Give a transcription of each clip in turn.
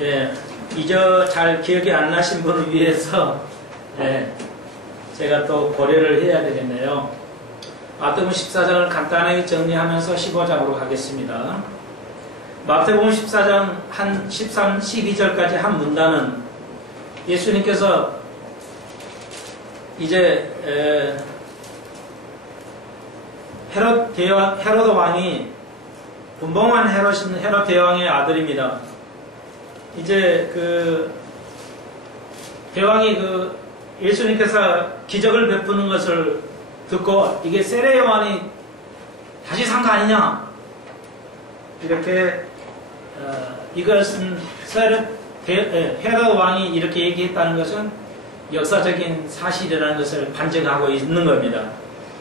예, 잊어 잘 기억이 안 나신 분을 위해서 예, 제가 또 고려를 해야 되겠네요. 마태복음 14장을 간단하게 정리하면서 15장으로 가겠습니다. 마태복음 14장 한 13, 12절까지 한 문단은 예수님께서 이제 헤롯 왕이 분봉한 헤롯 대왕의 아들입니다. 이제 그 대왕이 예수님께서 기적을 베푸는 것을 듣고 이게 세례 요한이 다시 산 거 아니냐 이렇게 이것은 헤롯 왕이 이렇게 얘기했다는 것은 역사적인 사실이라는 것을 반증하고 있는 겁니다.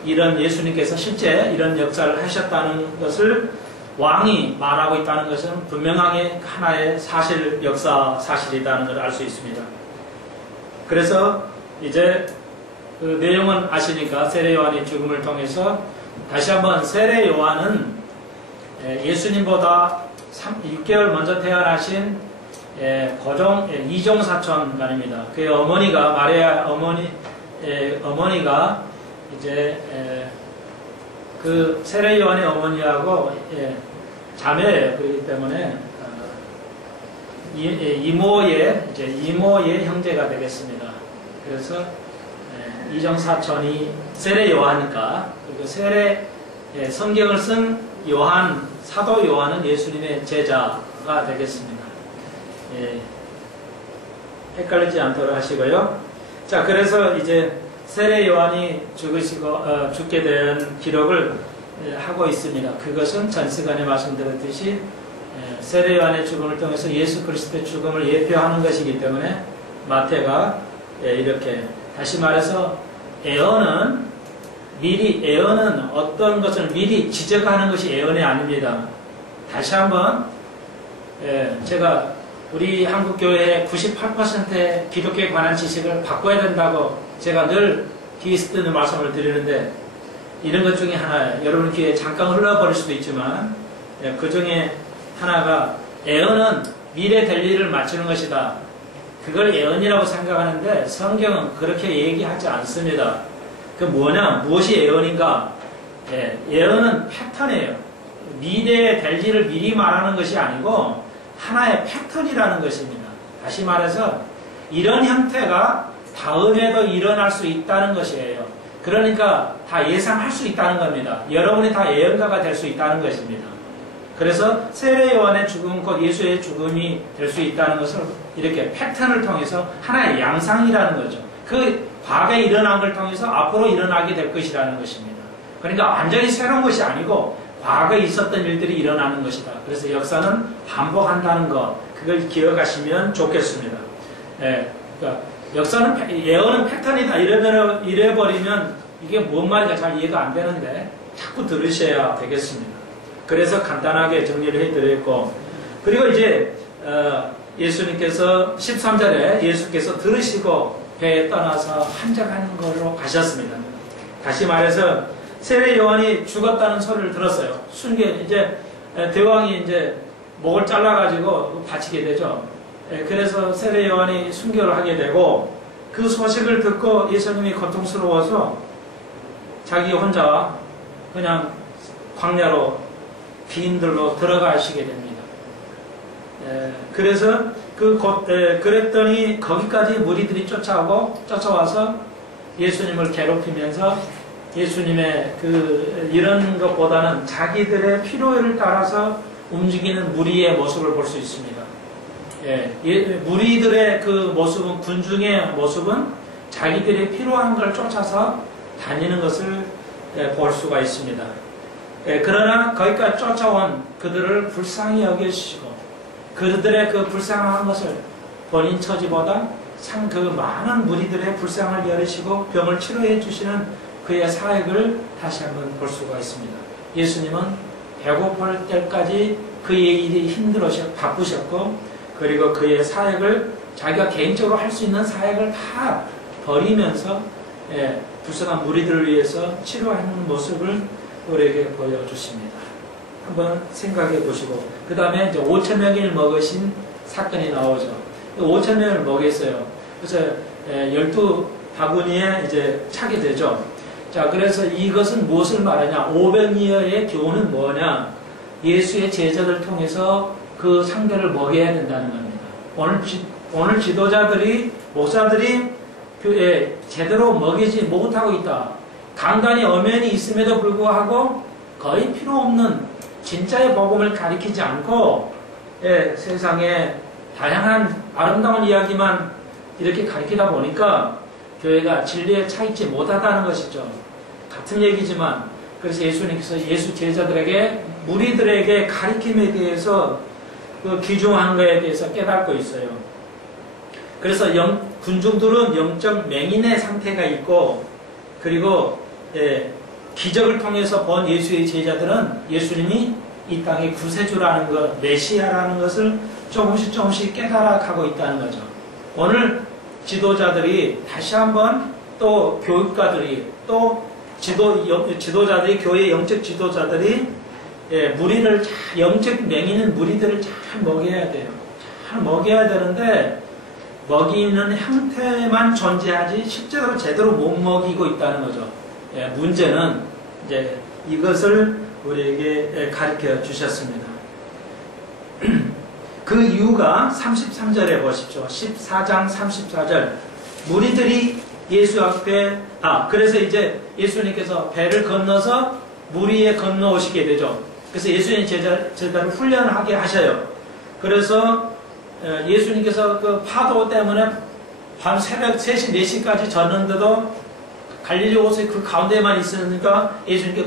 이런 예수님께서 실제 이런 역사를 하셨다는 것을 왕이 말하고 있다는 것은 분명하게 하나의 사실, 역사 사실이라는 걸 알 수 있습니다. 그래서 이제 그 내용은 아시니까 세례 요한의 죽음을 통해서 다시 한번 세례 요한은 예수님보다 6개월 먼저 태어나신 이종 사촌간입니다. 그 어머니가 마리아 어머니가 이제 그 세례 요한의 어머니하고 자매예요. 그렇기 때문에 이모의 형제가 되겠습니다. 그래서 이종 사촌이 세례 요한이니까 그리고 성경을 쓴 요한 사도 요한은 예수님의 제자가 되겠습니다. 헷갈리지 않도록 하시고요. 자, 그래서 이제 세례 요한이 죽게 된 기록을 하고 있습니다. 그것은 전 시간에 말씀드렸듯이 세례 요한의 죽음을 통해서 예수 그리스도의 죽음을 예표하는 것이기 때문에 마태가 이렇게 다시 말해서 예언은 어떤 것을 미리 지적하는 것이 예언이 아닙니다. 다시 한번 제가 우리 한국교회의 98%의 기독교에 관한 지식을 바꿔야 된다고 제가 늘 귀에 쓰는 말씀을 드리는데 이런 것 중에 하나예요. 여러분 귀에 잠깐 흘러버릴 수도 있지만 그 중에 하나가 예언은 미래 될 일을 맞추는 것이다. 그걸 예언이라고 생각하는데 성경은 그렇게 얘기하지 않습니다. 그 무엇이 예언인가? 예언은 패턴이에요. 미래에 될 일을 미리 말하는 것이 아니고 하나의 패턴이라는 것입니다. 다시 말해서 이런 형태가 다음에도 일어날 수 있다는 것이에요. 그러니까 다 예상할 수 있다는 겁니다. 여러분이 다 예언가가 될 수 있다는 것입니다. 그래서 세례 요한의 죽음 곧 예수의 죽음이 될 수 있다는 것을 이렇게 패턴을 통해서 하나의 양상이라는 거죠. 그 과거에 일어난 걸 통해서 앞으로 일어나게 될 것이라는 것입니다. 그러니까 완전히 새로운 것이 아니고 과거에 있었던 일들이 일어나는 것이다. 그래서 역사는 반복한다는 것, 그걸 기억하시면 좋겠습니다. 그러니까 예언은 패턴이다. 이래버리면 이게 뭔 말인가 잘 이해가 안 되는데 자꾸 들으셔야 되겠습니다. 그래서 간단하게 정리를 해드렸고, 그리고 이제 예수님께서 13절에 예수께서 들으시고 배에 떠나서 한적한 걸로 가셨습니다. 다시 말해서 세례 요한이 죽었다는 소리를 들었어요. 이제 대왕이 이제 목을 잘라가지고 바치게 되죠. 그래서 세례 요한이 순교를 하게 되고 그 소식을 듣고 예수님이 고통스러워서 자기 혼자 그냥 광야로 비인들로 들어가시게 됩니다. 그래서 그랬더니 거기까지 무리들이 쫓아와서 예수님을 괴롭히면서 예수님의 이런 것보다는 자기들의 필요를 따라서 움직이는 무리의 모습을 볼 수 있습니다. 무리들의 그 모습은, 군중의 모습은 자기들이 필요한 걸 쫓아서 다니는 것을 볼 수가 있습니다. 그러나 거기까지 쫓아온 그들을 불쌍히 여기시고 그들의 그 불쌍한 것을 본인 처지보다 그 많은 무리들의 불쌍을 여리시고 병을 치료해 주시는 그의 사역을 다시 한번 볼 수가 있습니다. 예수님은 배고플 때까지 그의 일이 바쁘셨고 그리고 그의 사역을 자기가 개인적으로 할 수 있는 사역을 다 버리면서 불쌍한 무리들을 위해서 치료하는 모습을 우리에게 보여주십니다. 한번 생각해 보시고 그 다음에 이제 5,000명을 먹으신 사건이 나오죠. 5천 명을 먹였어요. 그래서 12바구니에 이제 차게 되죠. 자, 그래서 이것은 무엇을 말하냐? 500리어의 교훈은 뭐냐? 예수의 제자들 통해서 그 상대를 먹여야 된다는 겁니다. 오늘 지도자들이, 목사들이 교회에 제대로 먹이지 못하고 있다. 강단이 엄연히 있음에도 불구하고 거의 필요 없는 진짜의 복음을 가리키지 않고 세상에 다양한 아름다운 이야기만 이렇게 가리키다 보니까 교회가 진리에 차 있지 못하다는 것이죠. 같은 얘기지만 그래서 예수님께서 예수 제자들에게 무리들에게 가리킴에 대해서 그 귀중한 것에 대해서 깨닫고 있어요. 그래서 군중들은 영적 맹인의 상태가 있고 그리고 기적을 통해서 본 예수의 제자들은 예수님이 이 땅의 구세주라는 것, 메시아라는 것을 조금씩 깨달아가고 있다는 거죠. 오늘 지도자들이 다시 한번 또 교육가들이 또 지도자들이 교회 영적 지도자들이 무리를 영적 맹인은 무리들을 잘 먹여야 돼요. 잘 먹여야 되는데 먹이는 형태만 존재하지 실제로 제대로 못 먹이고 있다는 거죠. 문제는 이제 이것을 우리에게 가르쳐 주셨습니다. 그 이유가 33절에 보십시오. 14장 34절. 무리들이 예수 앞에, 그래서 이제 예수님께서 배를 건너서 물 위에 건너오시게 되죠. 그래서 예수님 제자를 훈련하게 하셔요. 그래서 예수님께서 그 파도 때문에 밤 새벽 3시, 4시까지 졌는데도 갈릴리 호수의 그 가운데만 있으니까 예수님께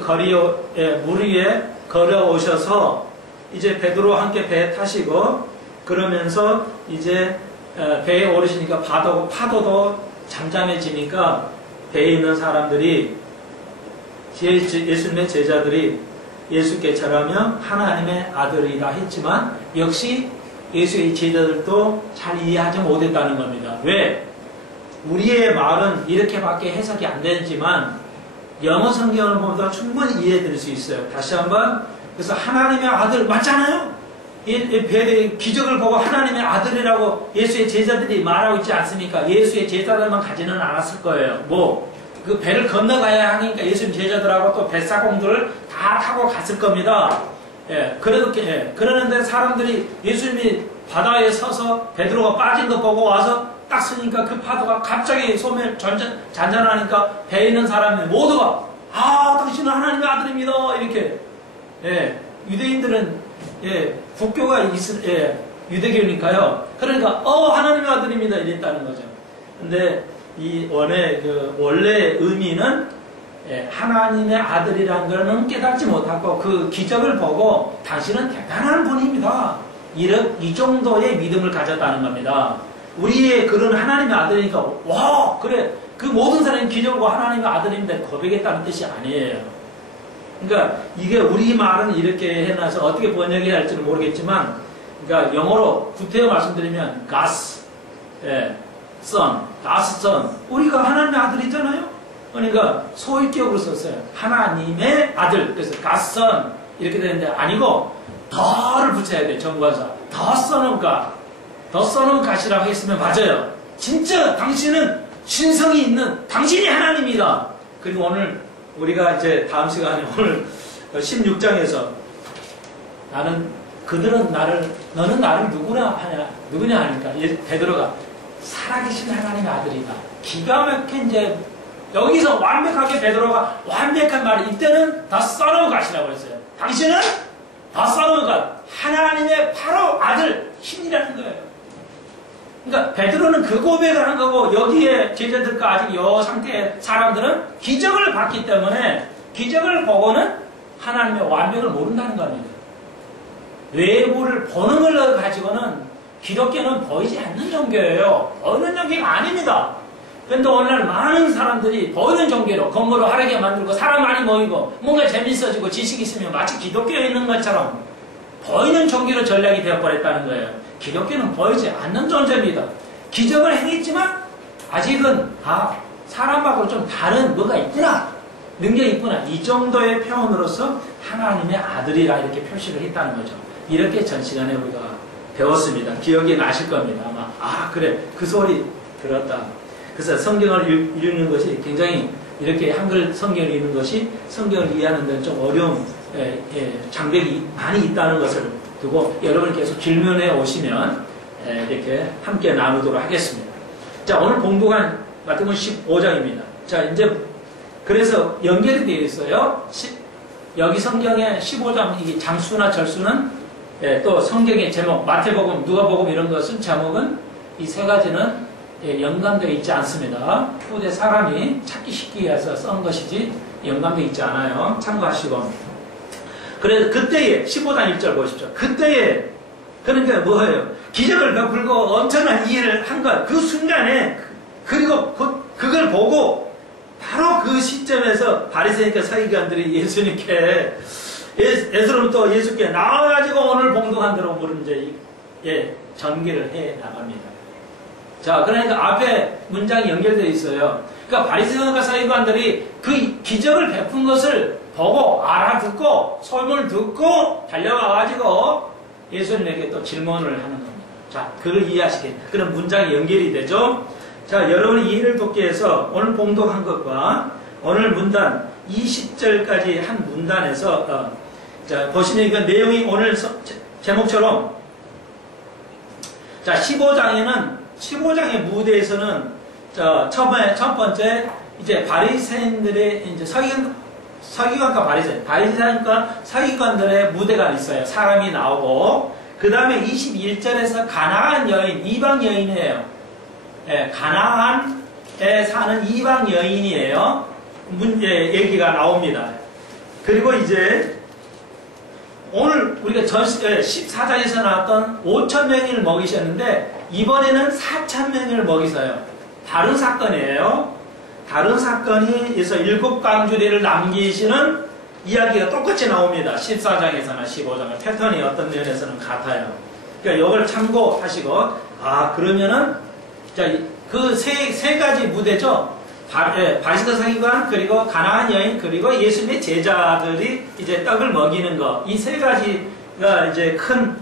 물 위에 걸어오셔서 이제 베드로와 함께 배에 타시고 그러면서 이제 배에 오르시니까 파도도 잠잠해지니까 배에 있는 사람들이 예수님의 제자들이 예수께 절하며 하나님의 아들이라 했지만 역시 예수의 제자들도 잘 이해하지 못했다는 겁니다. 왜? 우리의 말은 이렇게밖에 해석이 안 되지만 영어 성경을 보면 충분히 이해해드릴 수 있어요. 다시 한번. 그래서 하나님의 아들 맞잖아요. 이 기적을 보고 하나님의 아들이라고 예수의 제자들이 말하고 있지 않습니까? 예수의 제자들만 가지는 않았을 거예요. 그 배를 건너가야 하니까 예수님 제자들하고 또 뱃사공들을 다 타고 갔을 겁니다. 그러는데 사람들이 예수님이 바다에 서서 베드로가 빠진 거 보고 와서 딱 서니까 그 파도가 갑자기 소멸 잔잔하니까 배에 있는 사람이 모두가 당신은 하나님의 아들입니다. 이렇게. 유대인들은 국교가 유대교니까요. 그러니까 하나님의 아들입니다. 이랬다는 거죠. 근데 이 원래 의미는 하나님의 아들이라는 것은 깨닫지 못하고 그 기적을 보고 당신은 대단한 분입니다. 이 정도의 믿음을 가졌다는 겁니다. 우리의 그런 하나님의 아들이니까 그래 그 모든 사람이 기적을 보고 하나님의 아들입니다 고백했다는 뜻이 아니에요. 그러니까 이게 우리 말은 이렇게 해놔서 어떻게 번역해야 할지는 모르겠지만 그러니까 영어로 구태여 말씀드리면 God's Son, God's Son 우리가 하나님의 아들이잖아요. 그러니까 소위격으로 썼어요. 하나님의 아들. 그래서 God's Son 이렇게 되는데 아니고 더를 붙여야 돼요. 정관사. The Son of God. The Son of God이라고 했으면 맞아요. 진짜 당신은 신성이 있는 당신이 하나님이다. 그리고 오늘 우리가 이제 다음 시간에 오늘 16장에서 너는 나를 누구냐 하니까 베드로가 살아계신 하나님의 아들이다. 기가 막힌 이제 여기서 완벽하게 베드로가 완벽한 말이 이때는 다 써놓으가시라고 했어요. 당신은 다 써놓으가 하나님의 바로 아들 힘이라는 거예요. 그러니까 베드로는 그 고백을 한 거고 여기에 제자들과 아직 이 상태의 사람들은 기적을 봤기 때문에 기적을 보고는 하나님의 완벽을 모른다는 겁니다. 외부를 보는 걸 가지고는 기독교는 보이지 않는 종교예요. 보이는 종교가 아닙니다. 그런데 오늘날 많은 사람들이 보이는 종교로 건물을 화려하게 만들고 사람 많이 모이고 뭔가 재밌어지고 지식이 있으면 마치 기독교에 있는 것처럼 보이는 종교로 전략이 되어버렸다는 거예요. 기독교는 보이지 않는 존재입니다. 기적을 행했지만 아직은 사람하고 좀 다른 뭐가 있구나. 능력이 있구나. 이 정도의 표현으로서 하나님의 아들이라 이렇게 표시를 했다는 거죠. 이렇게 전 시간에 우리가 배웠습니다. 기억이 나실 겁니다. 아마 그래 그 소리 들었다. 그래서 성경을 읽는 것이 굉장히 이렇게 한글 성경을 읽는 것이 성경을 이해하는 데는 좀 어려운 장벽이 많이 있다는 것을 두고 여러분이 계속 질문해 오시면 이렇게 함께 나누도록 하겠습니다. 자, 오늘 봉독한 마태복음 15장입니다. 자, 이제 그래서 연결이 되어 있어요. 여기 성경의 15장 이 장수나 절수는 또 성경의 제목 마태복음, 누가복음 이런 것은 제목은 이 세 가지는 연관되어 있지 않습니다. 후대 사람이 찾기 쉽게 해서 쓴 것이지 연관되어 있지 않아요. 참고하시고. 그래서 그때에 15장 1절 보십시오. 그때에 그러니까 뭐예요? 기적을 베풀고 엄청난 일을 한 것 그 순간에 그리고 그걸 보고 바로 그 시점에서 바리새인과 서기관들이 예수님께 예수로부터 예수께 나와가지고 오늘 봉독한 대로 물은 이제 전기를 해 나갑니다. 자, 그러니까 앞에 문장이 연결되어 있어요. 그러니까 바리새인과 서기관들이 그 기적을 베푼 것을 보고 알아듣고 소문을 듣고 달려가가지고 예수님에게 또 질문을 하는 겁니다. 자, 그걸 이해하시게 그런 문장이 연결이 되죠. 자, 여러분이 이해를 돕기 위해서 오늘 봉독한 것과 오늘 문단 20절까지 한 문단에서 자, 보시면 이건 내용이 오늘 제목처럼 자, 15장의 무대에서는 첫 번째 이제 바리새인들의 이제 서기관과 바리새인과 서기관들의 무대가 있어요. 사람이 나오고 그 다음에 21절에서 가나안 여인, 이방 여인이에요. 가나안에 사는 이방 여인이에요. 얘기가 나옵니다. 그리고 이제 오늘 우리가 14장에서 나왔던 5,000명을 먹이셨는데 이번에는 4,000명을 먹이세요. 다른 사건이에요. 다른 사건이 그래서 7강주리를 남기시는 이야기가 똑같이 나옵니다. 14장에서나 15장은 패턴이 어떤 면에서는 같아요. 그러니까 이걸 참고하시고 그러면은 자, 그 세 가지 무대죠. 바리새인 서기관 그리고 가나안 여인 그리고 예수님의 제자들이 이제 떡을 먹이는 거 이 세 가지가 이제 큰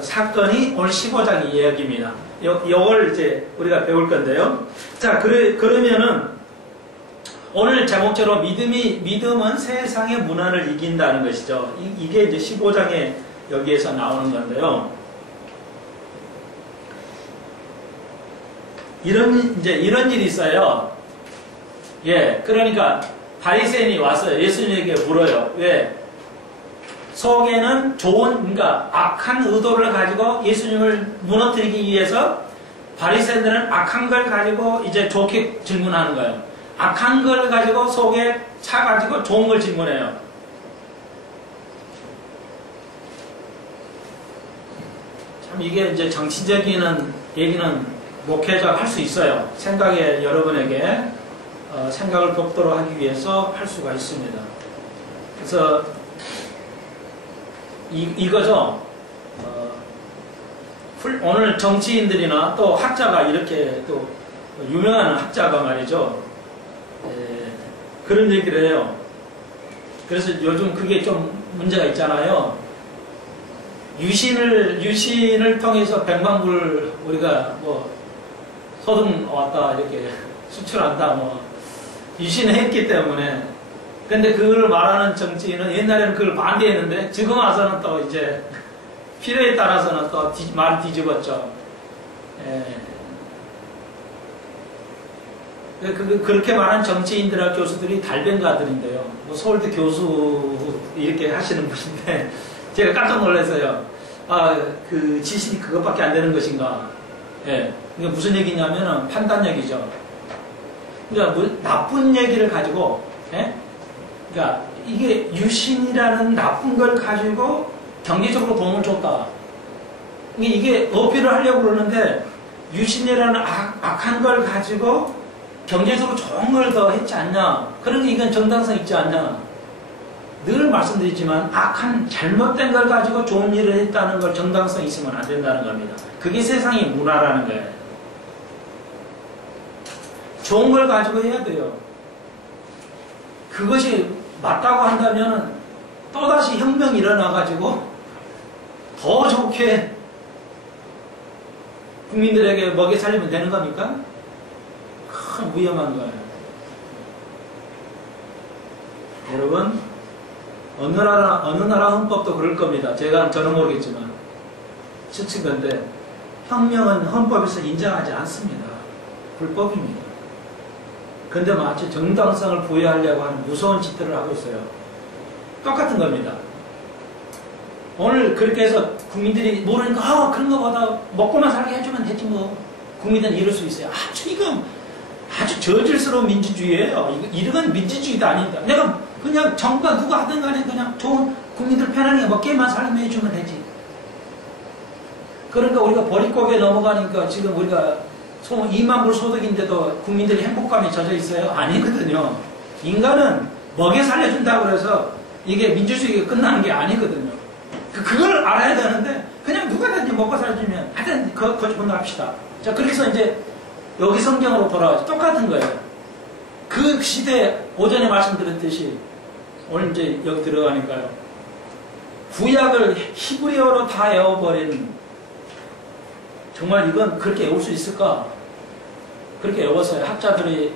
사건이 오늘 15장 이야기입니다. 요걸 이제 우리가 배울 건데요. 자, 그러면은 오늘 제목처럼 믿음은 세상의 문화를 이긴다는 것이죠. 이게 이제 15장에 여기에서 나오는 건데요. 이런 일이 있어요. 그러니까 바리새인이 와서 예수님에게 물어요. 왜? 속에는 그러니까 악한 의도를 가지고 예수님을 무너뜨리기 위해서 바리새인들은 악한 걸 가지고 이제 좋게 질문하는 거예요. 악한 걸 가지고 속에 차가지고 좋은 걸 질문해요. 참 이게 이제 정치적인 얘기는 목회자가 할 수 있어요. 여러분에게 생각을 돕도록 하기 위해서 할 수가 있습니다. 그래서 이거죠. 오늘 정치인들이나 또 학자가 이렇게 또 유명한 학자가 말이죠. 그런 얘기를 해요. 그래서 요즘 그게 좀 문제가 있잖아요. 유신을 통해서 100만 불 우리가 소득 왔다 이렇게 수출한다 유신을 했기 때문에 근데 그걸 말하는 정치인은 옛날에는 그걸 반대했는데 지금 와서는 또 이제 필요에 따라서는 또 말 뒤집었죠. 그렇게 말한 정치인들과 교수들이 달변가들인데요. 서울대 교수 이렇게 하시는 분인데 제가 깜짝 놀라서요. 그 지식이 그것밖에 안 되는 것인가. 이게 무슨 얘기냐면은 판단력이죠. 그러니까 나쁜 얘기를 가지고, 그러니까 이게 유신이라는 나쁜 걸 가지고 경제적으로 도움을 줬다. 이게 어필을 하려고 그러는데 유신이라는 악한 걸 가지고 경제적으로 좋은 걸 더 했지 않냐. 그러니 이건 정당성 있지 않냐. 늘 말씀드리지만 악한 잘못된 걸 가지고 좋은 일을 했다는 걸 정당성 있으면 안 된다는 겁니다. 그게 세상의 문화라는 거예요. 좋은 걸 가지고 해야 돼요. 그것이 맞다고 한다면 또다시 혁명이 일어나가지고 더 좋게 국민들에게 먹여 살리면 되는 겁니까? 큰 위험한 거예요. 여러분, 어느 나라 헌법도 그럴 겁니다. 저는 모르겠지만. 추측건데, 혁명은 헌법에서 인정하지 않습니다. 불법입니다. 근데 마치 정당성을 부여하려고 하는 무서운 짓들을 하고 있어요. 똑같은 겁니다. 오늘 그렇게 해서 국민들이 모르니까 그런 거보다 먹고만 살게 해주면 되지 뭐. 국민들은 이럴 수 있어요. 아주 저질스러운 민주주의예요. 이런 민주주의도 아닙니다. 내가 그냥 정부가 누가 하든 간에 그냥 좋은 국민들 편안하게 먹게만 살면 해주면 되지. 그러니까 우리가 보릿고개에 넘어가니까 지금 우리가 2만 불 소득인데도 국민들이 행복감에 젖어 있어요? 아니거든요. 인간은 먹여 살려준다고 해서 이게 민주주의가 끝나는 게 아니거든요. 그걸 알아야 되는데 그냥 누가든지 먹고 살려주면 하여튼 그거 건너갑시다. 자, 그래서 이제 여기 성경으로 돌아와서 똑같은 거예요. 그 시대에 오전에 말씀드렸듯이 오늘 이제 여기 들어가니까요. 구약을 히브리어로 다 외워버린, 정말 이건 그렇게 외울 수 있을까? 그렇게 외웠어요. 학자들이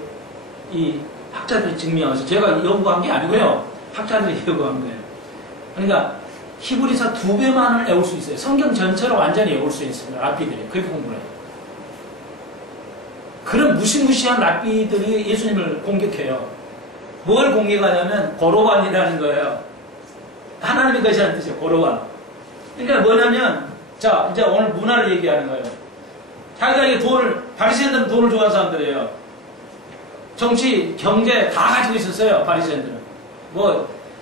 증명해서. 제가 연구한 게 아니고요. 학자들이 연구한 거예요. 그러니까 히브리서 2배만을 외울 수 있어요. 성경 전체로 완전히 외울 수 있습니다. 랍비들이. 그렇게 공부를 해요. 그런 무시무시한 랍비들이 예수님을 공격해요. 뭘 공격하냐면 고로반이라는 거예요. 하나님의 것이라는 뜻이에요. 고로반. 그러니까 뭐냐면, 자, 이제 오늘 문화를 얘기하는 거예요. 자기가 이 바리새인들은 돈을 좋아하는 사람들이에요. 정치, 경제 다 가지고 있었어요. 바리새인들은.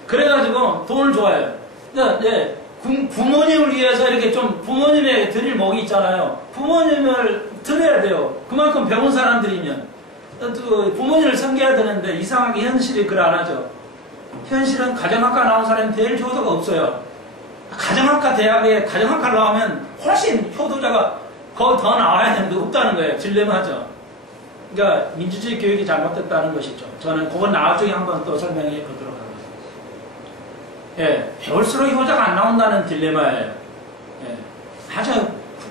그래가지고 돈을 좋아해요. 그러니까 이제 부모님을 위해서 이렇게 좀 부모님에게 드릴 목이 있잖아요. 부모님을 드려야 돼요. 그만큼 배운 사람들이면. 또 부모님을 섬겨야 되는데 이상하게 현실이 그걸 안 하죠. 현실은 가정학과 나온 사람이 될 효도가 없어요. 가정학과 대학에 가정학과를 나오면 훨씬 효도자가 거기 더 나와야 되는데 없다는 거예요. 딜레마죠. 그러니까 민주주의 교육이 잘못됐다는 것이죠. 저는 그건 나중에 한번 또 설명해 보도록 하겠습니다. 예, 배울수록 효자가 안 나온다는 딜레마예요.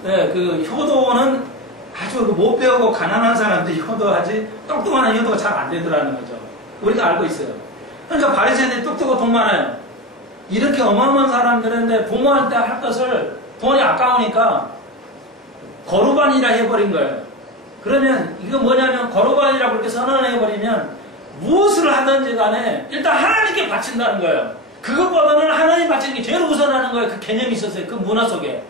그 효도는 아주 못 배우고 가난한 사람들이 효도하지 똑똑한 효도가 잘 안 되더라는 거죠. 우리가 알고 있어요. 그러니까 바리새인들이 똑똑하고 돈 많아요. 이렇게 어마어마한 사람들인데 부모한테 할 것을 돈이 아까우니까 거루반이라 해버린 거예요. 그러면 이거 뭐냐면 거루반이라고 그렇게 선언해버리면 무엇을 하든지 간에 일단 하나님께 바친다는 거예요. 그것보다는 하나님 바치는 게 제일 우선하는 거예요. 그 개념이 있었어요. 그 문화 속에.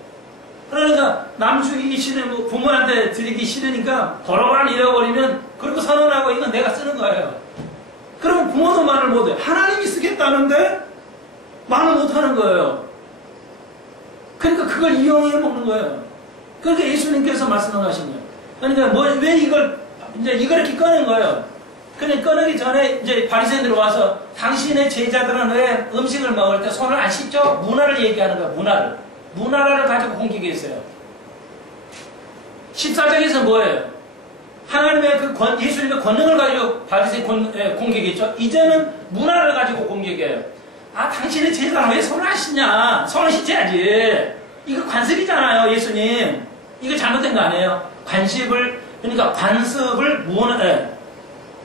그러니까 남 죽이기 싫으면 부모한테 드리기 싫으니까 거루반 잃어버리면 그렇게 선언하고 이건 내가 쓰는 거예요. 그러면 부모도 말을 못해요. 하나님이 쓰겠다는데 말을 못하는 거예요. 그러니까 그걸 이용해 먹는 거예요. 그러니까 예수님께서 말씀하신 거예요. 그러니까 왜 이걸 이렇게 꺼낸 거예요. 그러니까 꺼내기 전에 이제 바리새인들이 와서 당신의 제자들은 왜 음식을 먹을 때 손을 안 씻죠? 문화를 얘기하는 거예요. 문화를 가지고 공격했어요. 14장에서 뭐예요? 하나님의 예수님의 권능을 가지고 바리새인 공격했죠. 이제는 문화를 가지고 공격해요. 당신의 제자는 왜 손을 안 씻냐? 손을 씻어야지. 이거 관습이잖아요, 예수님. 이거 잘못된 거 아니에요? 그러니까 관습을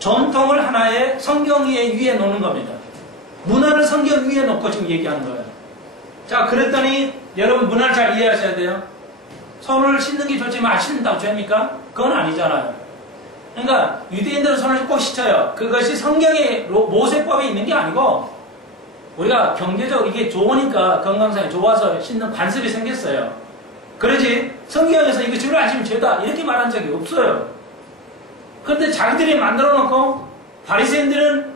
전통을 하나의 성경 위에 놓는 겁니다. 문화를 성경 위에 놓고 지금 얘기하는 거예요. 자, 그랬더니 여러분 문화를 잘 이해하셔야 돼요. 손을 씻는 게 좋지만 안 씻는다고 죄입니까? 그건 아니잖아요. 그러니까 유대인들은 손을 꼭 씻어요. 그것이 성경의 모세법에 있는 게 아니고 우리가 경제적으로 이게 좋으니까 건강상에 좋아서 씻는 관습이 생겼어요. 그러지 성경에서 이거 지금 안 씻으면 죄다 이렇게 말한 적이 없어요. 그런데 자기들이 만들어 놓고 바리새인들은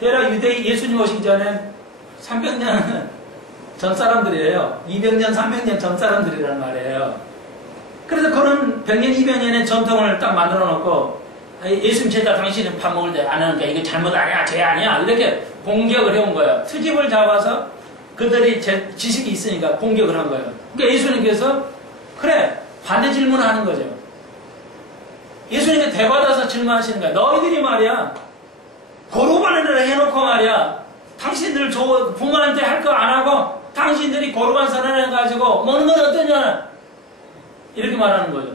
대략 예수님 오시기 전에 300년 전 사람들이에요. 200년, 300년 전 사람들이란 말이에요. 그래서 그런 100년, 200년의 전통을 딱 만들어 놓고 예수님 제자 당신은 밥 먹을 때 안 하니까 이거 잘못 아니야, 죄 아니야 이렇게 공격을 해온 거예요. 트집을 잡아서 그들이 지식이 있으니까 공격을 한 거예요. 그러니까 예수님께서 그래 반대 질문을 하는 거죠. 예수님께 대받아서 질문하시는 거예요. 너희들이 말이야 거루반을 해놓고 말이야 당신들 부모한테 할 거 안 하고 다 당신들이 거룩한 선언해가지고 먹는 건 어떠냐? 이렇게 말하는 거죠.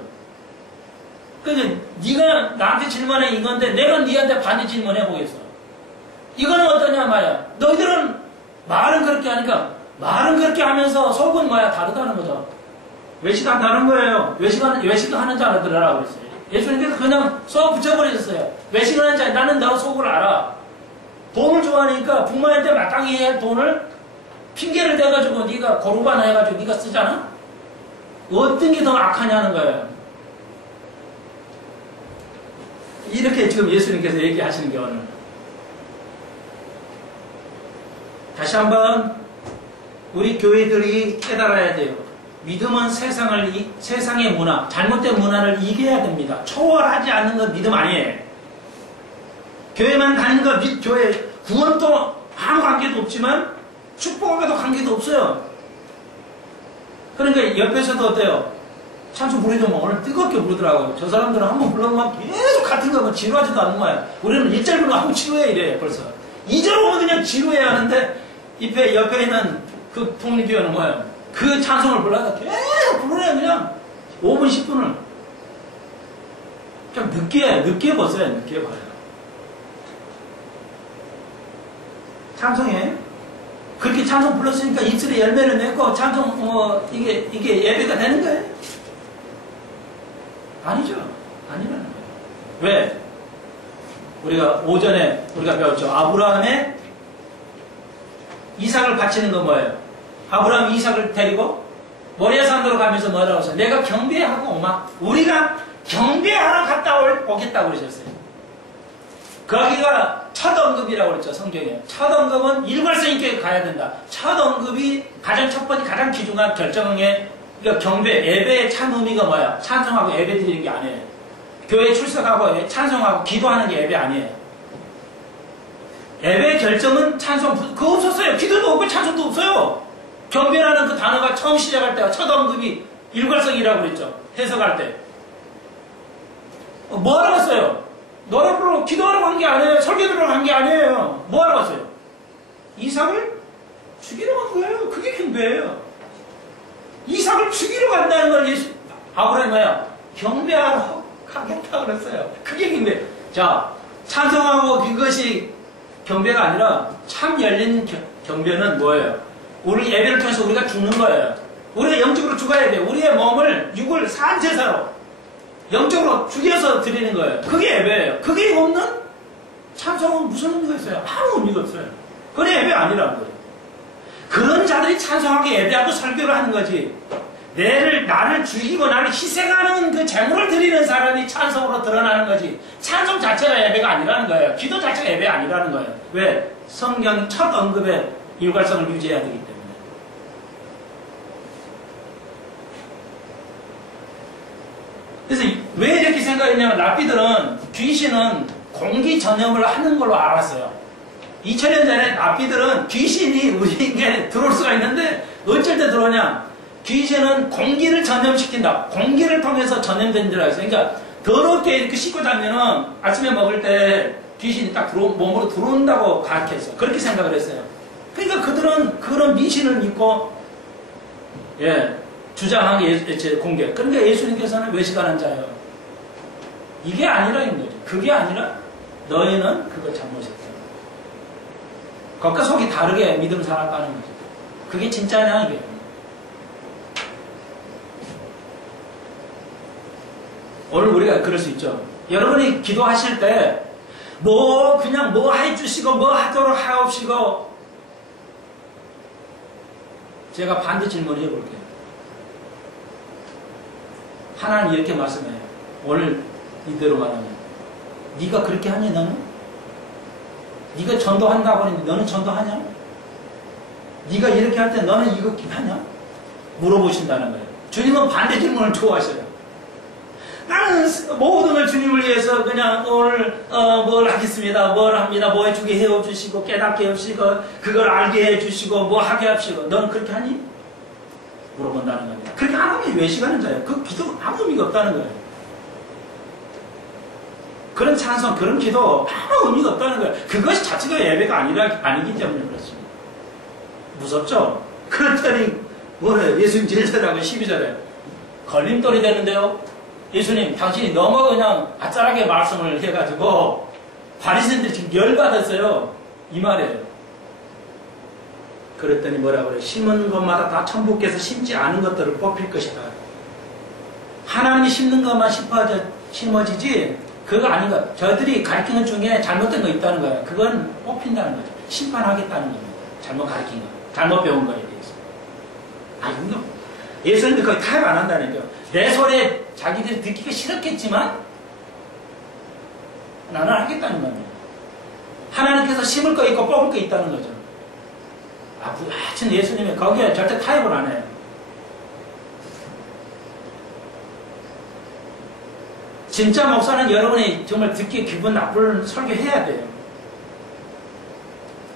그래서 네가 나한테 질문해 이건데 내가 네한테 반대 질문해 보겠어. 이거는 어떠냐 말이야. 너희들은 말은 그렇게 하니까 말은 그렇게 하면서 속은 뭐야? 다르다는 거죠. 외식한다는 거예요. 외식하는 자를 들으라고 그랬어요. 예수님께서 그냥 써 붙여버리셨어요. 외식하는 자, 나는 너 속을 알아. 돈을 좋아하니까 부모한테 마땅히 해 돈을 핑계를 대가지고 네가 거룩한 해가지고 네가 쓰잖아? 어떤 게 더 악하냐는 거예요. 이렇게 지금 예수님께서 얘기하시는 게 오늘. 다시 한번 우리 교회들이 깨달아야 돼요. 믿음은 세상의 문화, 잘못된 문화를 이겨야 됩니다. 초월하지 않는 건 믿음 아니에요. 교회만 다니는 거, 교회 구원도 아무 관계도 없지만 축복과도 관계도 없어요. 그러니까 옆에서도 어때요? 찬송 부르면 오늘 뜨겁게 부르더라고요. 저 사람들은 한번 불러보면 계속 같은 거 지루하지도 않는 거야. 우리는 1절 부르면 하고 지루해 이래 벌써. 2절 오면 그냥 지루해야 하는데 옆에 있는 그 독립교회는 뭐예요? 그 찬송을 불러서 계속 부르네 그냥 5분 10분을 좀 늦게 보세요. 늦게 봐요. 찬송에 그렇게 찬송 불렀으니까 입술에 열매를 맺고 찬송 이게 예배가 되는 거예요? 아니죠. 아니라는 거예요. 왜? 우리가 오전에 우리가 배웠죠. 아브라함의 이삭을 바치는 건 뭐예요? 아브라함이 이삭을 데리고 모리아 산도로 가면서 뭐라고 했어요? 내가 경배하고 오마. 우리가 경배하러 갔다 오겠다고 그러셨어요. 거기가 첫 언급이라고 그랬죠. 성경에. 첫 언급은 일괄성 있게 가야 된다. 첫 언급이 가장 첫 번째 가장 귀중한 결정의 그러니까 경배, 예배의 참 의미가 뭐야? 찬송하고 예배 드리는 게 아니에요. 교회 출석하고 찬송하고 기도하는 게 예배 아니에요. 예배의 결정은 찬송, 그거 없었어요. 기도도 없고 찬송도 없어요. 경배라는 그 단어가 처음 시작할 때가 첫 언급이 일괄성이라고 그랬죠. 해석할 때. 뭐 하러 갔어요? 노래 부르러 기도하러 간 게 아니에요. 설교 들으러 간 게 아니에요. 뭐 하러 갔어요? 이삭을 죽이러 간 거예요. 그게 경배예요. 이삭을 죽이러 간다는 걸 아브라함이 뭐야? 경배하러 가겠다 그랬어요. 그게 경배. 자, 찬송하고 그것이 경배가 아니라 참 열린 경배는 뭐예요? 우리 예배를 통해서 우리가 죽는 거예요. 우리가 영적으로 죽어야 돼요. 우리의 몸을 육을 산제사로 영적으로 죽여서 드리는 거예요. 그게 예배예요. 그게 없는 찬송은 무슨 의미가 있어요? 아무 의미가 없어요. 그게 예배 아니라는 거예요. 그런 자들이 찬송하고 예배하고 설교를 하는 거지. 나를 죽이고 나를 희생하는 그 제물을 드리는 사람이 찬송으로 드러나는 거지. 찬송 자체가 예배가 아니라는 거예요. 기도 자체가 예배 아니라는 거예요. 왜? 성경 첫 언급에 일괄성을 유지해야 되기 때문에. 그래서 왜 이렇게 생각했냐면 랍비들은 귀신은 공기 전염을 하는 걸로 알았어요. 2000년 전에 랍비들은 귀신이 우리에게 들어올 수가 있는데 어쩔 때 들어오냐? 귀신은 공기를 전염시킨다. 공기를 통해서 전염된 줄 알았어요. 그러니까 더럽게 이렇게 씻고 자면은 아침에 먹을 때 귀신이 딱 몸으로 들어온다고 가르쳤어요. 그렇게 생각을 했어요. 그러니까 그들은 그런 미신을 믿고 주장하게 공개. 그러니까 예수님께서는 외식하는 자예요. 이게 아니라는 거죠. 그게 아니라 너희는 그거 잘못했다. 겉과 속이 다르게 믿음 살아가는 거죠. 그게 진짜냐 이게. 오늘 우리가 그럴 수 있죠. 여러분이 기도하실 때 그냥 해주시고 뭐 하도록 하옵시고 제가 반대 질문을 해볼게요. 하나님 이렇게 말씀해요. 오늘 이대로 말하면 네가 그렇게 하냐 너는? 네가 전도한다고 하는데 너는 전도하냐? 네가 이렇게 할 때 너는 이거 하냐? 물어보신다는 거예요. 주님은 반대 질문을 좋아하셔요. 나는 모든 걸 주님을 위해서 그냥 오늘 뭘 하겠습니다. 뭘 합니다. 뭐 해주게 해주시고 깨닫게 해주시고 그걸 알게 해주시고 뭐 하게 하시고 너는 그렇게 하니? 물어본다는 겁니다. 그렇게 안 하면 외식하는 자예요. 그 기도 아무 의미가 없다는 거예요. 그런 찬송, 그런 기도 아무 의미가 없다는 거예요. 그것이 자체가 예배가 아니기 때문에 그렇습니다. 무섭죠? 그랬더니 뭐래? 예수님 제자라고 12절에 걸림돌이 되는데요. 예수님 당신이 너무 그냥 아찔하게 말씀을 해가지고 바리새인들이 지금 열받았어요. 이 말이에요. 그랬더니 뭐라 그래? 심은 것마다 다 천부께서 심지 않은 것들을 뽑힐 것이다. 하나님이 심는 것만 심어지지 그거 아닌 것. 저들이 가르치는 중에 잘못된 거 있다는 거예요. 그건 뽑힌다는 거죠. 심판하겠다는 겁니다. 잘못 가르친 거. 잘못 배운 거에 대해서. 아, 이거 예수님도 거의 타협 안 한다는 거죠. 내 소리에 자기들이 듣기가 싫었겠지만 나는 하겠다는 겁니다. 하나님께서 심을 거 있고 뽑을 거 있다는 거죠. 하여튼 예수님이 거기에 절대 타협을 안 해요. 진짜 목사는 여러분이 정말 듣기에 기분 나쁠 설교해야 돼요.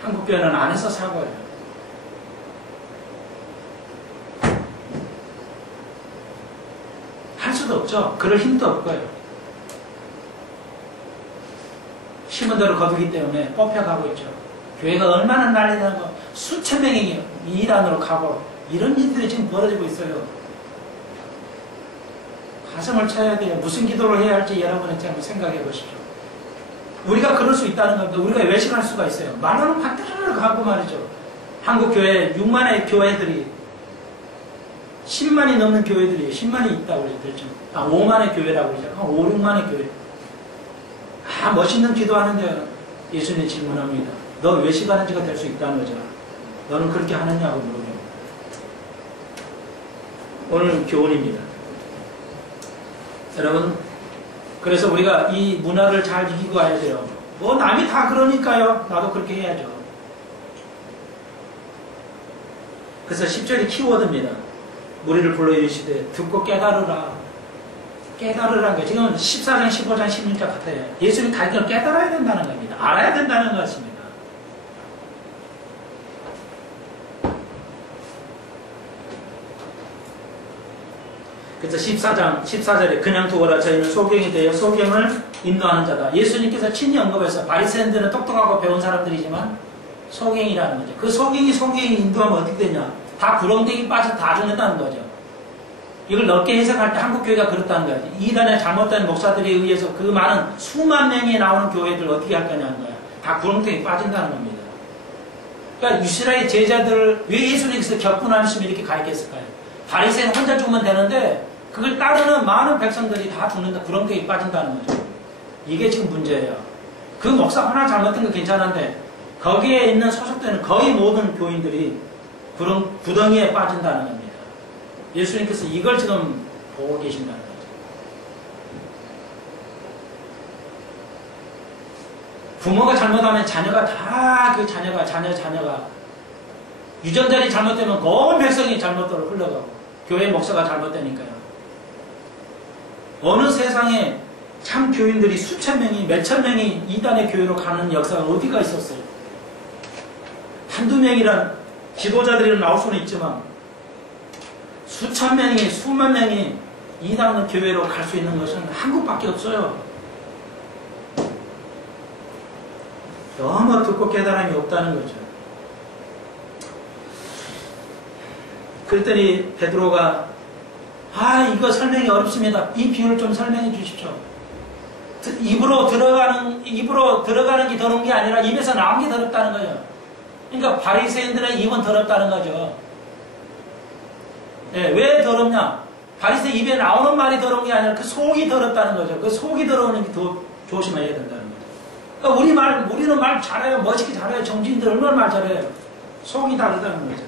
한국교회는 안 해서 사고예요. 할 수도 없죠. 그럴 힘도 없고요. 심은 대로 거두기 때문에 뽑혀가고 있죠. 교회가 얼마나 난리나고 수천 명이 이단으로 가고 이런 일들이 지금 벌어지고 있어요. 가슴을 쳐야 돼요. 무슨 기도를 해야 할지 여러분이 한번 생각해 보십시오. 우리가 그럴 수 있다는 겁니다. 우리가 외식할 수가 있어요. 말로는 반대로 가고 말이죠. 한국 교회 6만의 교회들이 10만이 넘는 교회들이 10만이 있다고 그랬죠. 5만의 교회라고 그러죠. 5, 6만의 교회. 멋있는 기도하는데 예수님이 질문합니다. 너 외식하는 지가 될 수 있다는 거죠. 너는 그렇게 하느냐고 물어요. 오늘 교훈입니다. 여러분, 그래서 우리가 이 문화를 잘 이기고 가야 돼요. 뭐 남이 다 그러니까요. 나도 그렇게 해야죠. 그래서 10절이 키워드입니다. 무리를 불러 이르시되 듣고 깨달으라. 깨달으라는 거. 지금 14장, 15장, 16장 같아요. 예수님 가르침을 깨달아야 된다는 겁니다. 알아야 된다는 것입니다. 그래서 14절에 그냥 두어라. 저희는 소경이 되어 소경을 인도하는 자다. 예수님께서 친히 언급해서 바리새인들은 똑똑하고 배운 사람들이지만 소경이라는 거죠. 그 소경이 인도하면 어떻게 되냐? 다 구렁텅이 빠져 다 죽는다는 거죠. 이걸 넓게 해석할 때 한국교회가 그렇다는 거예요. 이단의 잘못된 목사들에 의해서 그 많은 수만 명이 나오는 교회들 어떻게 할 거냐는 거예요. 다 구렁텅이 빠진다는 겁니다. 그러니까 이스라엘 제자들을 왜 예수님께서 격분하시면 이렇게 가르쳤을까요? 바리새인 혼자 죽으면 되는데 그걸 따르는 많은 백성들이 다 죽는다. 구렁텅이 빠진다는 거죠. 이게 지금 문제예요. 그 목사 하나 잘못된 거 괜찮은데 거기에 있는 소속되는 거의 모든 교인들이 구덩이에 빠진다는 겁니다. 예수님께서 이걸 지금 보고 계신다는 거죠. 부모가 잘못하면 자녀가 다 그 자녀가 유전자리 잘못되면 온 백성이 잘못대로 흘러가고 교회 목사가 잘못되니까요. 어느 세상에 참 교인들이 수천 명이 몇천 명이 이단의 교회로 가는 역사가 어디가 있었어요? 한두 명이란 지도자들이 나올 수는 있지만 수천 명이 수만 명이 이단 교회로 갈 수 있는 것은 한국밖에 없어요. 너무 듣고 깨달음이 없다는 거죠. 그랬더니 베드로가 이거 설명이 어렵습니다. 이 비유를 좀 설명해 주십시오. 입으로 들어가는 게 더러운 게 아니라 입에서 나온 게 더럽다는 거죠. 그러니까 바리새인들의 입은 더럽다는 거죠. 네, 왜 더럽냐? 바리새 입에 나오는 말이 더러운 게 아니라 그 속이 더럽다는 거죠. 그 속이 더러우니까 더 조심해야 된다는 거죠. 그러니까 우리는 말 잘해요. 멋있게 잘해요. 정치인들 얼마나 말 잘해요. 속이 다르다는 거죠.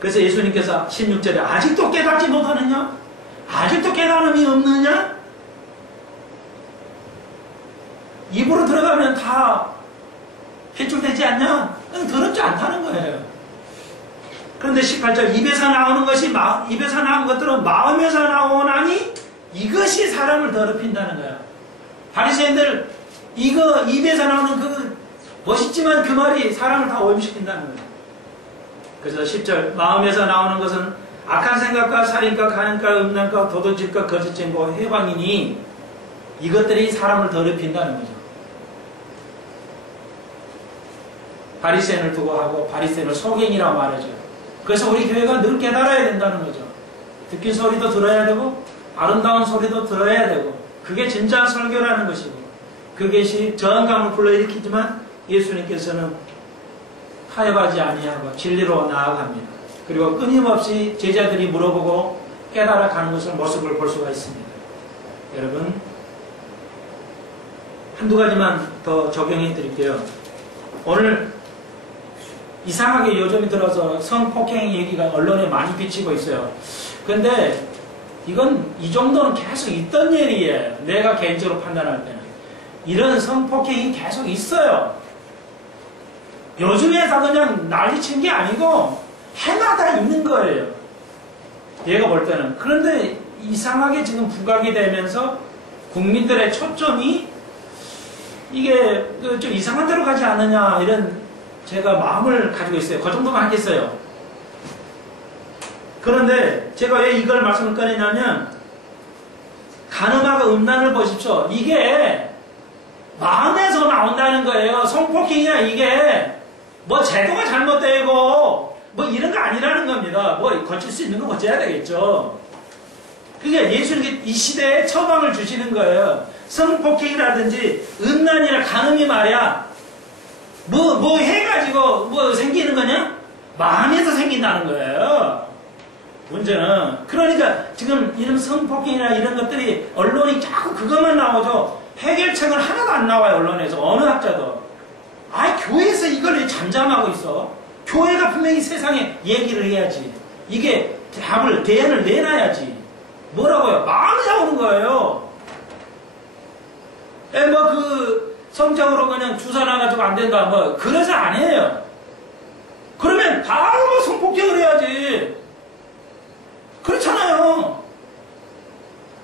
그래서 예수님께서 16절에 아직도 깨닫지 못하느냐? 아직도 깨달음이 없느냐? 입으로 들어가면 다 배출되지 않냐? 더럽지 않다는 거예요. 그런데 18절 입에서 나오는 입에서 나온 것들은 마음에서 나오나니 이것이 사람을 더럽힌다는 거야. 바리새인들 이거 입에서 나오는 그 멋있지만 그 말이 사람을 다 오염시킨다는 거예요. 그래서 10절 마음에서 나오는 것은 악한 생각과 살인과 간음과 음란과 도둑질과 거짓증과 해방이니 이것들이 사람을 더럽힌다는 거죠. 바리새인을 두고 하고 바리새인을 소경이라고 말하죠. 그래서 우리 교회가 늘 깨달아야 된다는 거죠. 듣긴 소리도 들어야 되고 아름다운 소리도 들어야 되고 그게 진짜 설교라는 것이고 그것이 저항감을 불러일으키지만 예수님께서는 타협하지 아니하고 진리로 나아갑니다. 그리고 끊임없이 제자들이 물어보고 깨달아가는 것을 모습을 볼 수가 있습니다. 여러분 한두 가지만 더 적용해 드릴게요. 오늘 이상하게 요즘 들어서 성폭행 얘기가 언론에 많이 비치고 있어요. 근데 이건 이 정도는 계속 있던 일이에요. 내가 개인적으로 판단할 때는. 이런 성폭행이 계속 있어요. 요즘에 다 그냥 난리친 게 아니고 해마다 있는 거예요. 얘가 볼 때는. 그런데 이상하게 지금 부각이 되면서 국민들의 초점이 이게 좀 이상한 데로 가지 않느냐 이런 제가 마음을 가지고 있어요. 그 정도만 하겠어요. 그런데 제가 왜 이걸 말씀을 꺼내냐면 간음하고 음란을 보십시오. 이게 마음에서 나온다는 거예요. 성폭행이나 이게 뭐 제도가 잘못되고 뭐 이런 거 아니라는 겁니다. 뭐 고칠 수 있는 거 고쳐야 되겠죠. 그게 예수님께 이 시대에 처방을 주시는 거예요. 성폭행이라든지 음란이나 간음이 말이야 뭐 해가지고 뭐 생기는 거냐? 마음에서 생긴다는 거예요. 문제는 그러니까 지금 이런 성폭행이나 이런 것들이 언론이 자꾸 그것만 나오죠. 해결책은 하나도 안 나와요. 언론에서 어느 학자도. 교회에서 이걸 왜 잠잠하고 있어? 교회가 분명히 세상에 얘기를 해야지. 이게 답을 대안을 내놔야지. 뭐라고요? 마음이 나오는 거예요. 성적으로 그냥 주사 나가지고 안 된다. 그래서 안 해요. 그러면 바로 성폭행을 해야지. 그렇잖아요.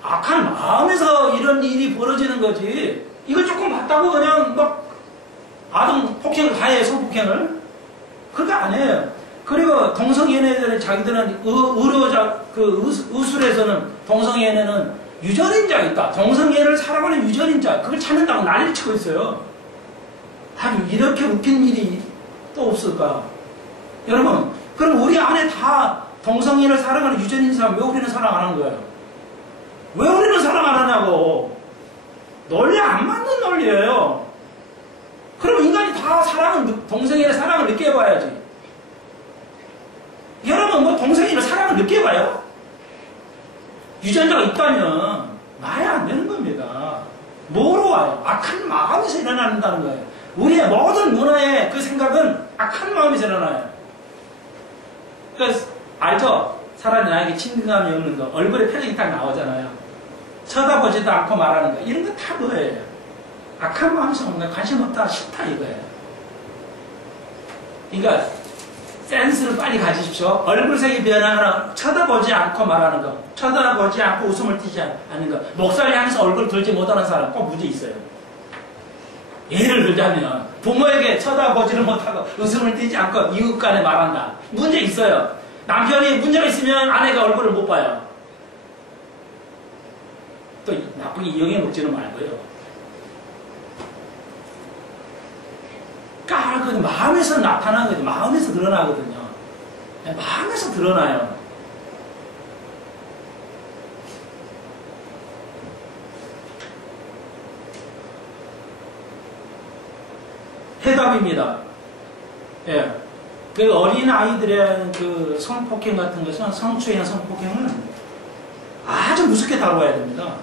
악한 마음에서 이런 일이 벌어지는 거지. 이걸 조금 봤다고 그냥 아동 폭행을 다 해, 성폭행을. 그렇게 안 해요. 그리고 동성연애들은 자기들은 의술에서는 동성연애는 유전인자가 있다. 동성애를 살아가는 유전인자. 그걸 찾는다고 난리를 치고 있어요. 아니, 이렇게 웃긴 일이 또 없을까? 여러분, 그럼 우리 안에 다 동성애를 살아가는 유전인자 왜 우리는 사랑 안 한 거예요? 왜 우리는 사랑 안 하냐고. 논리 안 맞는 논리예요. 그럼 인간이 다 동성애의 사랑을 느껴봐야지. 여러분, 동성애의 사랑을 느껴봐요? 유전자가 있다면 말이 안 되는 겁니다. 뭐로 와요? 악한 마음에서 일어난다는 거예요. 우리의 모든 문화의 그 생각은 악한 마음에서 일어나요. 그래서 알죠? 사람이 나에게 친근감이 없는 거, 얼굴에 표정이 딱 나오잖아요. 쳐다보지도 않고 말하는 거, 이런 거 다 그거예요. 악한 마음에서 오는 거예요. 관심 없다, 싫다 이거예요. 그러니까 센스를 빨리 가지십시오. 얼굴색이 변하거나 쳐다보지 않고 말하는 거, 쳐다보지 않고 웃음을 띠지 않는 거, 목소리 향해서 얼굴 들지 못하는 사람 꼭 문제 있어요. 예를 들자면 부모에게 쳐다보지를 못하고 웃음을 띠지 않고 이웃 간에 말한다. 문제 있어요. 남편이 문제가 있으면 아내가 얼굴을 못 봐요. 또 나쁘게 이용해 먹지는 말고요. 그 마음에서 나타나는 거죠. 마음에서 드러나거든요. 마음에서 드러나요. 해답입니다. 예. 그 어린 아이들의 그 성폭행 같은 것은 성추행 성폭행은 아주 무섭게 다뤄야 됩니다.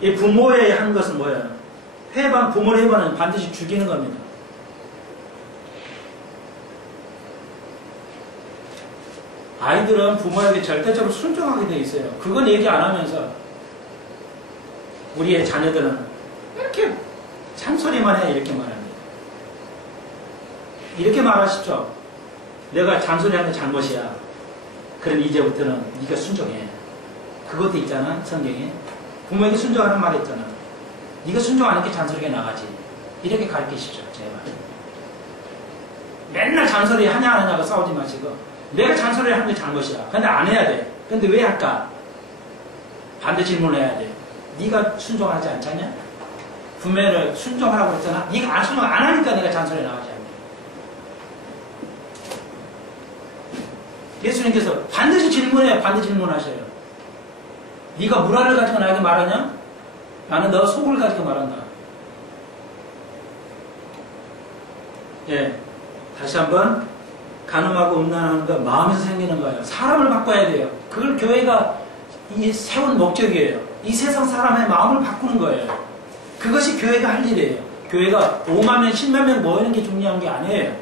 이 부모의 한 것은 뭐예요? 부모를 해봐는 반드시 죽이는 겁니다. 아이들은 부모에게 절대적으로 순종하게 돼 있어요. 그건 얘기 안 하면서 우리의 자녀들은 이렇게 잔소리만 해 이렇게 말합니다. 이렇게 말하십시오. 내가 잔소리하는 게 잘못이야. 그럼 이제부터는 네가 순종해. 그것도 있잖아 성경에. 부모에게 순종하는 말 있잖아. 네가 순종하는 게 잔소리가 나가지. 이렇게 가르치십시오. 제발. 맨날 잔소리 하냐 안 하냐고 싸우지 마시고 내가 잔소리를 하는 게 잘못이야. 근데 안 해야 돼. 근데 왜 할까? 반대 질문을 해야 돼. 네가 순종하지 않잖냐? 구매를 순종하라고 했잖아. 네가 안 순종 안 하니까 내가 잔소리 나가지 않냐. 예수님께서 반드시 질문해요. 반드시 질문하셔요. 네가 물알을 가지고 나에게 말하냐? 나는 너 속을 가지고 말한다. 예, 다시 한번 가늠하고 음란하는 건 마음에서 생기는 거예요. 사람을 바꿔야 돼요. 그걸 교회가 세운 목적이에요. 이 세상 사람의 마음을 바꾸는 거예요. 그것이 교회가 할 일이에요. 교회가 5만 명, 10만 명 모이는 게 중요한 게 아니에요.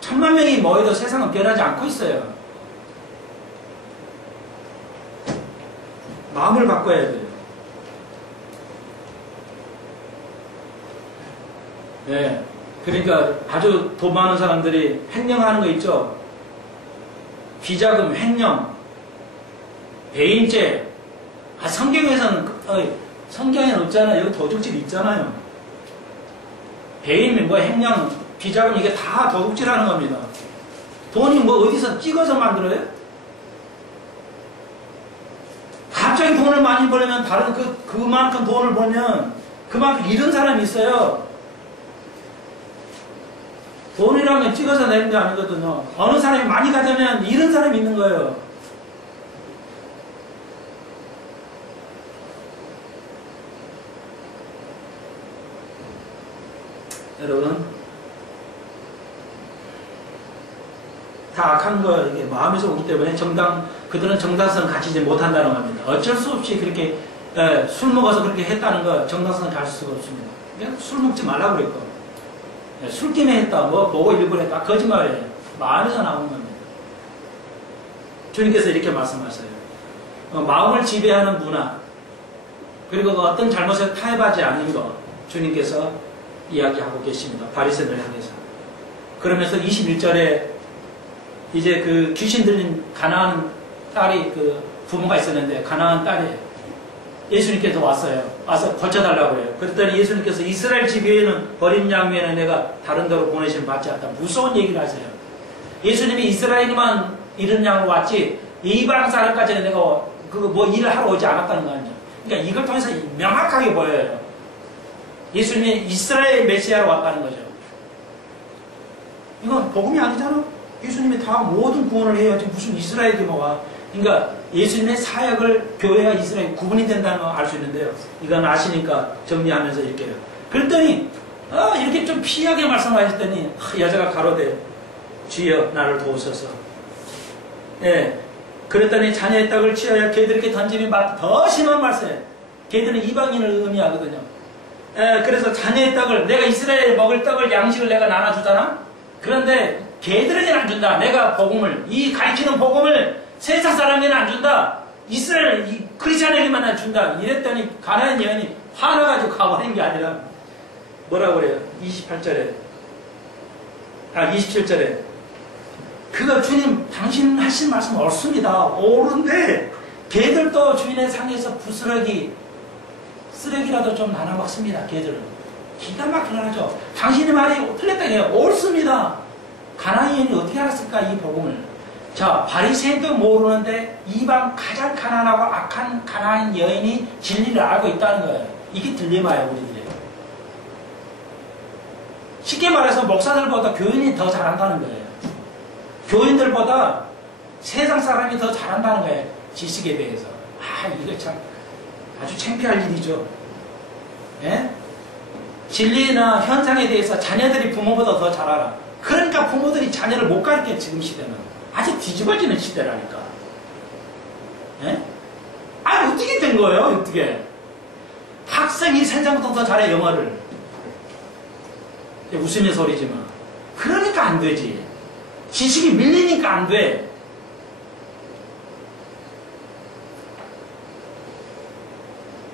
1000만 명이 모여도 세상은 변하지 않고 있어요. 마음을 바꿔야 돼요. 네. 그러니까 아주 돈 많은 사람들이 횡령하는 거 있죠. 비자금, 횡령, 배임죄. 성경에는 없잖아요. 여기 도둑질 있잖아요. 배임, 횡령, 비자금 이게 다 도둑질하는 겁니다. 돈이 어디서 찍어서 만들어요? 갑자기 돈을 많이 벌려면 다른 그만큼 돈을 벌면 그만큼 잃은 사람이 있어요. 돈이라면 찍어서 내는 게 아니거든요. 어느 사람이 많이 가져면 잃은 사람이 있는 거예요. 여러분, 다 악한 거 이게 마음에서 오기 때문에 그들은 정당성을 갖추지 못한다는 겁니다. 어쩔 수 없이 그렇게 술 먹어서 그렇게 했다는 거 정당성을 가질 수가 없습니다. 술 먹지 말라고 그랬고 술김에 했다, 보고 일부러 했다, 거짓말이에요. 마음에서 나오는 겁니다. 주님께서 이렇게 말씀하세요. 마음을 지배하는 문화, 그리고 어떤 잘못에 타협하지 않는 것, 주님께서 이야기하고 계십니다. 바리새인을 향해서. 그러면서 21절에 이제 그 귀신 들린 가나안 딸이 부모가 있었는데 가나안 딸이 예수님께서 왔어요. 와서 고쳐달라고 해요. 그랬더니 예수님께서 이스라엘 집 외에는 버린 양 외에는 내가 다른 데로 보내심 받지 않다. 무서운 얘기를 하세요. 예수님이 이스라엘만 잃은 양으로 왔지 이방 사람까지는 내가 일을 하러 오지 않았다는 거 아니에요. 그러니까 이걸 통해서 명확하게 보여요. 예수님이 이스라엘 메시아로 왔다는 거죠. 이건 복음이 아니잖아. 예수님이 다 모든 구원을 해야지 무슨 이스라엘에만 와. 그러니까 예수님의 사역을 교회와 이스라엘 구분이 된다는 걸 알 수 있는데요. 이건 아시니까 정리하면서 이렇게 해요. 그랬더니 이렇게 좀 피하게 말씀하셨더니 여자가 가로되 주여 나를 도우소서. 예. 그랬더니 자녀의 떡을 취하여 걔들에게 던지면 더 심한 말씀이에요. 걔들은 이방인을 의미하거든요. 예, 그래서 자녀의 떡을 내가 이스라엘에 먹을 떡을 양식을 내가 나눠주잖아. 그런데 걔들에게는 안 준다. 내가 복음을 이 가르치는 복음을 세상 사람에게는 안 준다. 이스라엘 이 크리스찬에게만 준다. 이랬더니 가나안 여인이 화나가지고 가버린 게 아니라 뭐라고 그래요? 27절에 그거 주님 당신 하신 말씀 옳습니다. 옳은데 걔들도 주인의 상에서 쓰레기라도 좀 나눠 먹습니다. 걔들은 기가 막히게 하죠. 당신의 말이 틀렸다고 해요. 옳습니다. 가나안 여인이 어떻게 알았을까 이 복음을. 자, 바리새인도 모르는데 이방 가장 가난하고 악한 가나안 여인이 진리를 알고 있다는 거예요. 이게 딜레마예요, 우리들이. 쉽게 말해서 목사들보다 교인이 더 잘한다는 거예요. 교인들보다 세상 사람이 더 잘한다는 거예요. 지식에 대해서. 이거 참 아주 창피할 일이죠. 예? 진리나 현상에 대해서 자녀들이 부모보다 더 잘 알아. 그러니까 부모들이 자녀를 못 가르쳐. 지금 시대는 아주 뒤집어지는 시대라니까. 예? 어떻게 된 거예요? 어떻게 학생이 세상보다 더 잘해 영어를. 웃으면 소리지만 그러니까 안 되지. 지식이 밀리니까 안 돼.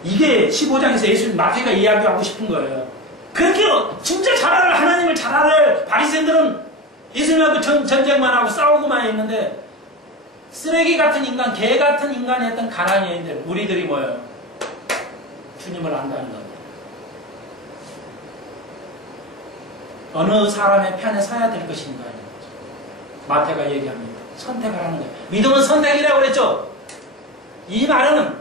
이게 15장에서 예수님 마태가 이야기하고 싶은 거예요. 그렇게 진짜 잘 알아. 하나님을 잘 알아. 바리새인들은 예수님하고 전쟁만 하고 싸우고만 했는데 쓰레기 같은 인간, 개 같은 인간이었던 가나안 여인들, 우리들이 뭐예요? 주님을 안다는 겁니다. 어느 사람의 편에 서야 될 것인가. 마태가 얘기합니다. 선택을 하는 거예요. 믿음은 선택이라고 그랬죠. 이 말은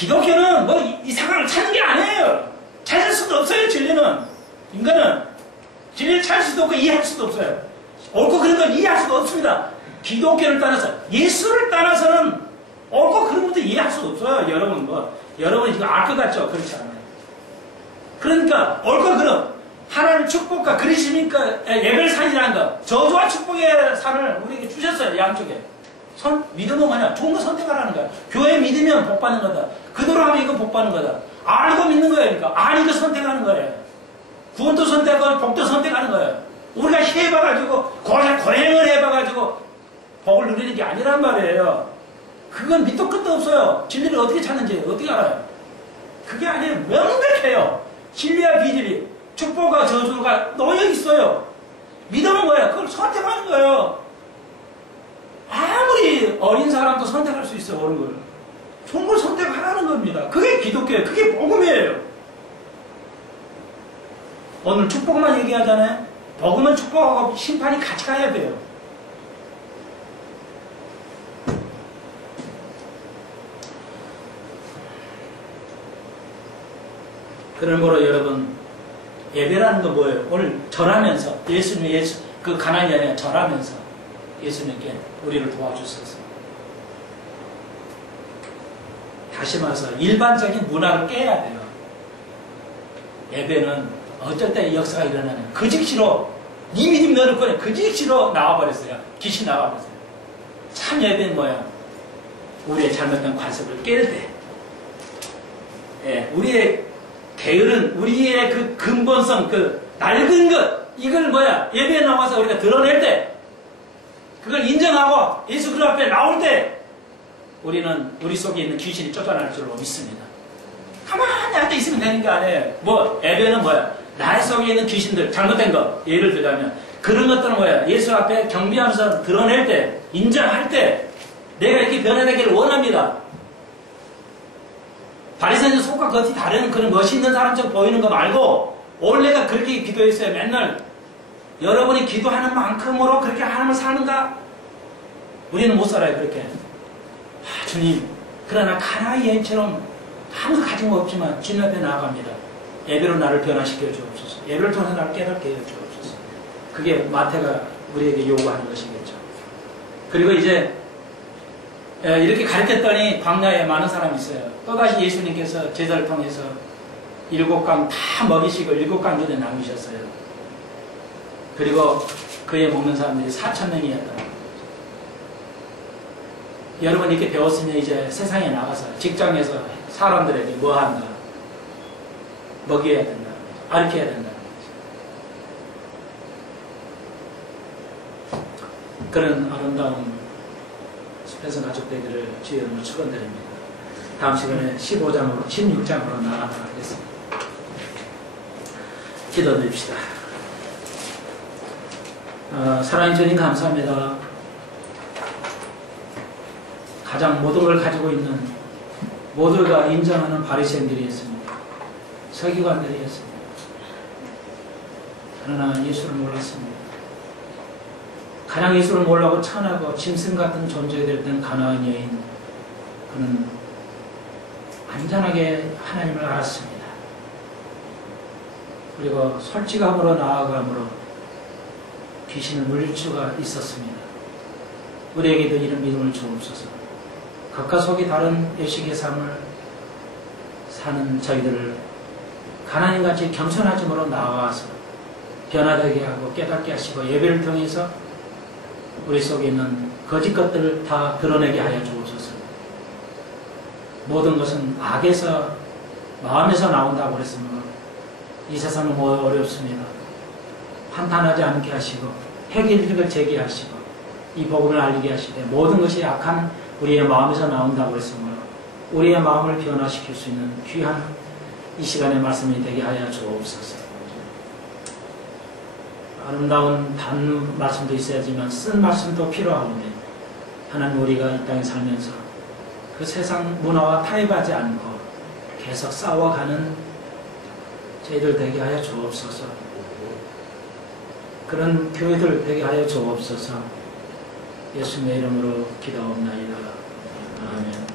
기독교는 뭐 이상한 걸 찾는 게 아니에요. 찾을 수도 없어요, 진리는. 인간은 진리를 찾을 수도 없고 이해할 수도 없어요. 옳고 그런 걸 이해할 수도 없습니다. 기독교를 따라서, 예수를 따라서는 옳고 그런 것도 이해할 수도 없어요. 여러분, 여러분이 지금 알 것 같죠? 그렇지 않아요. 그러니까, 옳고 그런, 하나님 축복과 그리스도니까 예벨산이라는 거, 저주와 축복의 산을 우리에게 주셨어요, 양쪽에. 믿음은 뭐냐? 좋은 거 선택하라는 거야. 교회 믿으면 복 받는 거다. 그대로 하면 이거 복 받는 거다. 알고 믿는 거예요. 그러니까, 아니고 선택하는 거예요. 구원도 선택하고 복도 선택하는 거예요. 우리가 해봐가지고, 고행을 해봐가지고, 복을 누리는 게 아니란 말이에요. 그건 밑도 끝도 없어요. 진리를 어떻게 찾는지 어떻게 알아요? 그게 아니에요. 명백해요. 진리와 비진리, 축복과 저주가 놓여 있어요. 믿음은 뭐예요? 그걸 선택하는 거예요. 아무리 어린 사람도 선택할 수 있어요. 옳은 걸. 좋은 걸 선택하라는 겁니다. 그게 기독교예요. 그게 복음이에요. 오늘 축복만 얘기하잖아요. 복음은 축복하고 심판이 같이 가야 돼요. 그러므로 여러분, 예배라는 건 뭐예요? 오늘 절하면서 그 가난이 아니라 절하면서 예수님께 우리를 도와주셔서, 다시 말해서 일반적인 문화를 깨야 돼요. 예배는 어쩔 때 역사가 일어나면 그 즉시로 네 믿음 너를 꺼내 그 즉시로 나와버렸어요. 귀신 나와버렸어요. 참 예배는 뭐야? 우리의 잘못된 관습을 깰 때, 예, 우리의 게으른, 우리의 그 근본성, 그 낡은 것, 이걸 뭐야? 예배에 나와서 우리가 드러낼 때, 그걸 인정하고 예수 그리스도 앞에 나올 때, 우리는 우리 속에 있는 귀신이 쫓아날 줄로 믿습니다. 가만히 앉아 있으면 되는 게 아니에요. 예배는 뭐야? 나의 속에 있는 귀신들, 잘못된 것, 예를 들자면, 그런 것들은 뭐야? 예수 앞에 경배하면서 드러낼 때, 인정할 때, 내가 이렇게 변화되기를 원합니다. 바리새인들 속과 겉이 다른 그런 멋있는 사람처럼 보이는 거 말고, 원래가 그렇게 기도했어요. 맨날 여러분이 기도하는 만큼으로 그렇게 하나님을 사는가? 우리는 못 살아요. 그렇게. 주님, 그러나 가나의 여인처럼 아무도 가진 거 없지만 주님 앞에 나아갑니다. 예배로 나를 변화시켜 주옵소서. 예배를 통해서 나를 깨닫게 해 주옵소서. 그게 마태가 우리에게 요구하는 것이겠죠. 그리고 이제 이렇게 가르쳤더니 광야에 많은 사람이 있어요. 또다시 예수님께서 제자를 통해서 7강 다 먹이시고 7강전에 남기셨어요. 그리고 그에 먹는 사람들이 4,000명이었다. 여러분 이렇게 배웠으면 이제 세상에 나가서 직장에서 사람들에게 뭐 한다? 먹여야 된다. 가르쳐야 된다. 그런 아름다운 숲에서 가족 되기를 주의 이름으로 축원드립니다. 다음 시간에 16장으로 나아가도록 하겠습니다. 기도드립시다. 사랑하는 주님 감사합니다. 가장 모든 걸 가지고 있는 모두가 인정하는 바리새인들이었습니다. 서기관들이었습니다. 그러나 예수를 몰랐습니다. 가장 예수를 몰라고 천하고 짐승 같은 존재가 됐던 가나안 여인, 그는 안전하게 하나님을 알았습니다. 그리고 솔직함으로 나아감으로 귀신을 물릴 수가 있었습니다. 우리에게도 이런 믿음을 주옵소서. 각각 속이 다른 예식의 삶을 사는 저희들을 하나님같이 겸손하심으로 나아와서 변화되게 하고 깨닫게 하시고 예배를 통해서 우리 속에 있는 거짓 것들을 다 드러내게 하여 주옵소서. 모든 것은 악에서 마음에서 나온다고 그랬으므로 이 세상은 뭐 어렵습니다. 한탄하지 않게 하시고 해결책을 제기하시고 이 복음을 알리게 하시되 모든 것이 악한 우리의 마음에서 나온다고 그랬으므로 우리의 마음을 변화시킬 수 있는 귀한 이 시간의 말씀이 되게 하여 주옵소서. 아름다운 단 말씀도 있어야지만 쓴 말씀도 필요하오니 하나님 우리가 이 땅에 살면서 그 세상 문화와 타협하지 않고 계속 싸워가는 저희들 되게 하여 주옵소서. 그런 교회들 되게 하여 주옵소서. 예수님의 이름으로 기도하옵나이다. 아멘.